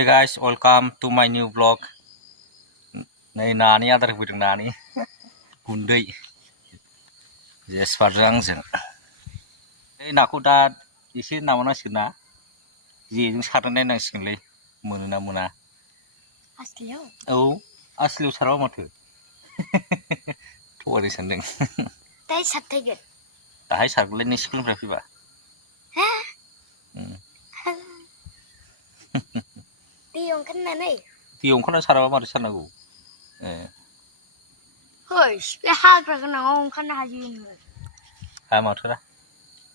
Hey guys, welcome to my new vlog. Này nani adar fudung nani. Gundai. Yes, parjang jeng. Hey naku da isi namanya sina. Ji jeng sarane nang singli. Muna muna. Asliau. Oh, asliau sarau matu. Tuh ada sendeng. Tapi satu je. Tahai sargule ni sekolah berapa ba? Hah? Tiung kan nani? Tiung kan sarau mari sanagu. Hoi, lehal perkenaan kan hajin. Hai matu dah.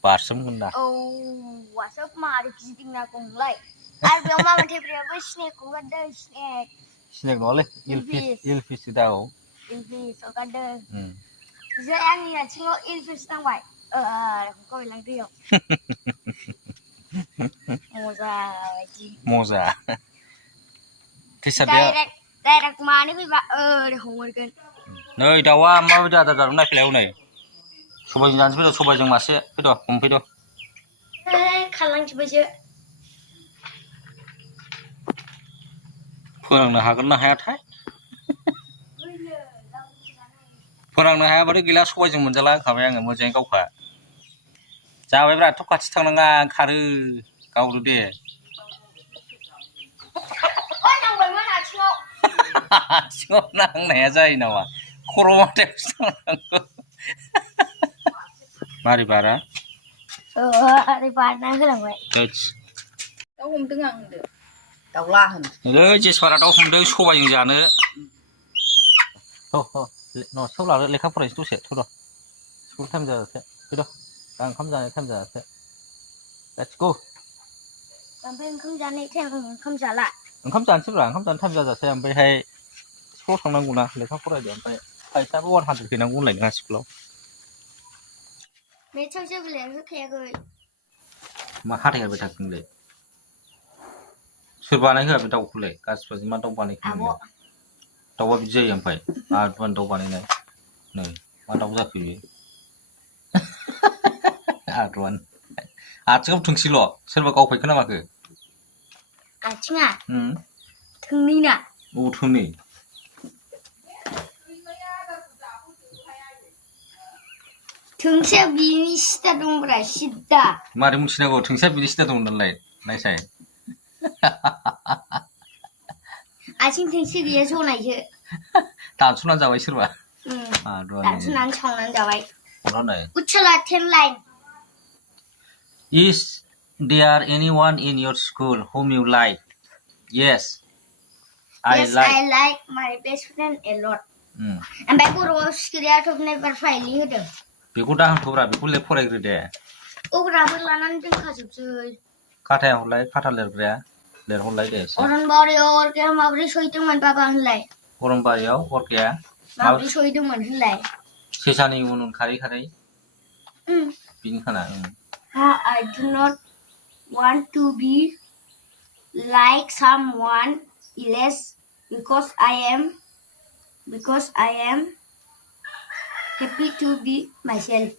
Barsem gunda. Oh, wasap mari kisiting nak kumlai. Arbiang mama tepri apa snack ada snack. Snack boleh. Ilfis tahu. Ilfis, ada. Saya ni nak cakap ilfis tang wai. Kau bilang dia. Moza. Tisabia. Direct mana ni ba? Dah homer kan. Nei dawa ma bida da nak lew nei. Sobai jang sebedo sobai jang mase pedo pedo. Kalang coba je. फोरोंनो हागोन ना हायाथाय फोरोंनो हायाबाथाय गैला सबायजों मोनजाला होनखाबाय आङो मोजाङै गावखा जाबायब्रा थ' खाथि थांनाङा खारो गावदो दे आथिङाव नांनाया जायो नामा खर' माथायावसो थांनांगौ मारै बारा ओरै बारना होलांबाय दाउ हमदों आं होनदो दाउला होन नै जेसबारा दाउ हमदों सबायजों जानो न'सेयाव लादो लेखा फरायनोसै दसे थ' र' स्कुल टाइम जाजासे फैद' दा ओंखाम जानाय टाइम जाजासे लेट्स गो ओमफ्राय ओंखाम जानाय टाइम ओंखाम जाला ओंखाम जानोसैब्रा ओंखाम जानो टाइम जाजासे ओमफ्रायहाय स्कुलाव थांनांगौना लेखा फरायदो ओमफ्राय फैसाबो 100 हैनांगौ होनलाय नोंहा स्कुलाव मेथ्सआव जेबो लिरहोखायाखै मा हाथायगारबाय थाखो नोंलाय सोर बानायहोआ बे दाउखौलाय गासिबो मा दाउ बानायखो नोंलाय दाउआ बिदि जायो ओमफ्राय आदुवान दाउ बानायनाय नै मा दाउ जाखो बे आदुवान आथिङाव थोंसेल' सोरबा गावफैखो ना माखो आथिङा थोंनै ना औ थोंनै थोंसेया बिनि सिदा दंब्रा सिदा मारै मिथिनांगौ थोंसेया बिनि सिदा दं नालाय नायसाय आथिं थोंसे गैया जनायसो दानस'नानै जाबाय सोरबा दानस'नानै सावनानै जाबाय अरानै उच्छला 10 line Is there anyone in your school whom you like? Yes. I like my best friend a lot. ओमफ्राय बर'आव सिखिरियाथ' नेभार फाइलि होदों बेखौ दा होनथ'ब्रा बेखौ ले फरायग्रो दे अग्राफोर लानानै दोनखाजोबसै खाथाया हरलाय खाथा लिरग्राया लिरहरलाय दे अरनबारियाव अरगाया माब्रै सहैदोंमोन बाबा होनलाय अरनबारियाव अरगाया माब्रै सहैदोंमोन होनलाय सेसानि उन खारै खारै बिनि खाना I do not want to be like someone else because I am happy to be myself.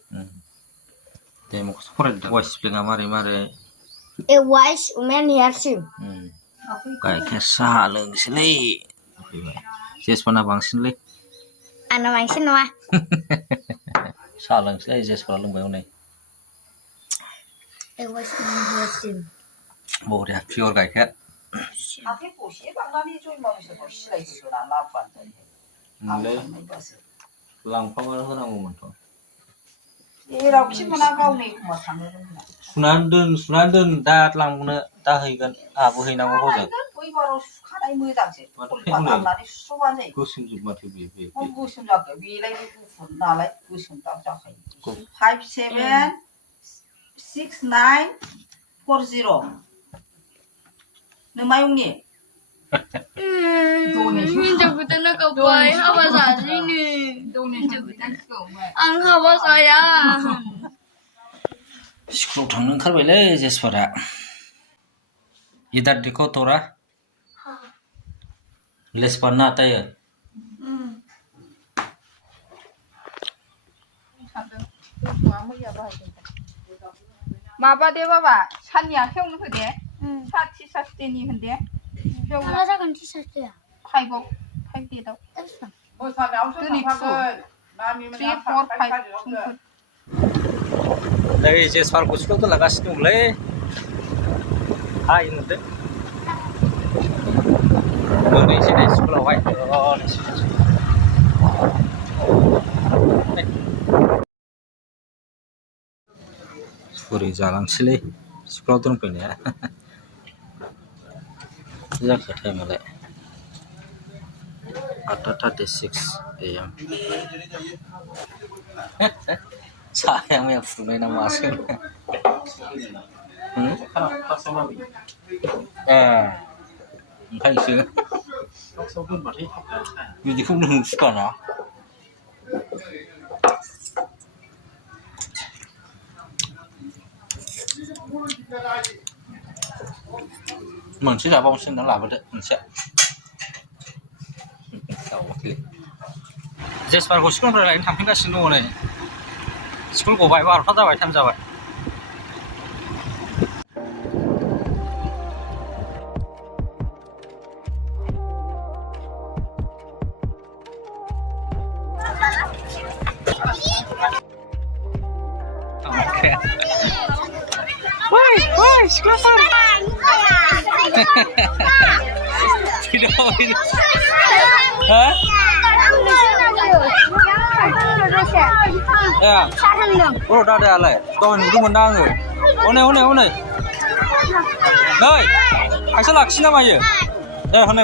दे मखौसो फरायदो वाइस स्पेलिंआ मारै मारै A wise woman hears him. गाइखेर साहा लोंसैलै जेसपाना बांसिनलै आंना बांसिन नङा साहा लोंसै जेसपाना लोंबाय हनै A wise woman hears him. बरिया पियर गाइखेर हाथाय गसे लांनानै जयमावसोखौ सिलायहोगोना लाबोबानो जायो लांफाबानो होनांगौमोनथ' जेरावखि मोना गावनो एखमबा थांनो रोंला सुनानै दोन दा लांनो दा हैगोन आहाबो हैनांगौ हजों बैबाराव सुखानाय मोजांसो दाननानै सुस्र'बानो जायो गोसोमजोब माथो बे गोसोम जाखो बेलाय गुफुर नालाय गोसोम दाग जाखायो 576940 नों मायुंनि हिनजावफोरनो गावबाय हाबा जाजैनो आं हाबा जाया स्कुलाव थांनो ओंखारबायलै जेसपारा इधर देखो तोरा लेस पढ़ना आता है माबा दे बाबा साननि आखायावनो होदे साथि सास्तिनि होनदे माला जागोन टिचार्सआ 5 डेटआव मोसानायावसो थांफागोन 3 4 5 समफोर नै जेसपारखौ स्कुलाव दोनलांगासिनो दंलै हाय नुदों दोनैसै नै स्कुलावहाय सुरि जालांसैलै स्कुलाव दोनफैनाया जाखो टाइमालाय 8:36 AM साहाया मैया फुदुंनाय ना मासो ओंखायनोसो बिदिखौ नों सुखाना मोनसे जाबावनोसै होनना लाबोदो मोनसे जेसपारखौ स्कुलनिफ्राय लायनो थांफिनगासिनो दङ नै स्कुल गबाय 12था जाबाय टाइम जाबाय Woi, sekolah. Tidak. Hah? Ya. Oh, dah ada lah. Tahun itu menang ke? One. Nei, kaise laksi nama ya? One.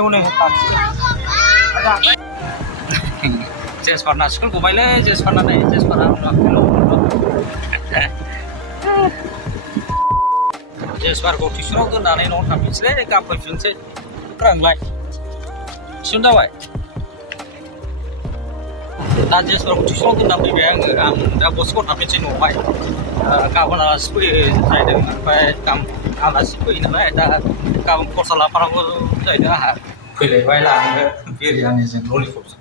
Jes pernah sekolah gue baile, jes pernah nih, jes pernah जेसबारखौ टिउसनाव दोननानै न'आव थांफिनसैलै गाबोन फैफिनसै फोरोंलाय tuition जाबाय दा जेसबारखौ टिउसनाव दोननानै फैबाय आं दा गस्लाखौ थांफिनसै न'आवहाय गाबोन आलासि फैयो जाहैदों ओमफ्राय आलासि फैयो नालाय दा गाबोन खरसा लाफानांगौ जाहैदों आंहा फैलायबाय लांनो बिरियानिजों ललिपपजों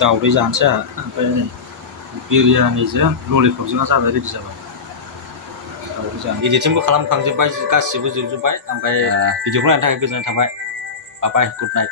दावदै जानोसै आंहा ओमफ्राय बिरियानिजों ललिपपजों जाबाय रेडि जाबाय एडिटिंबो खालामखांजोब्बाय गासिबो जोबजोब्बाय ओमफ्राय भिडिअखौ नायनो थाखाय गोजोननाय थाबाय बाय गुड नाइट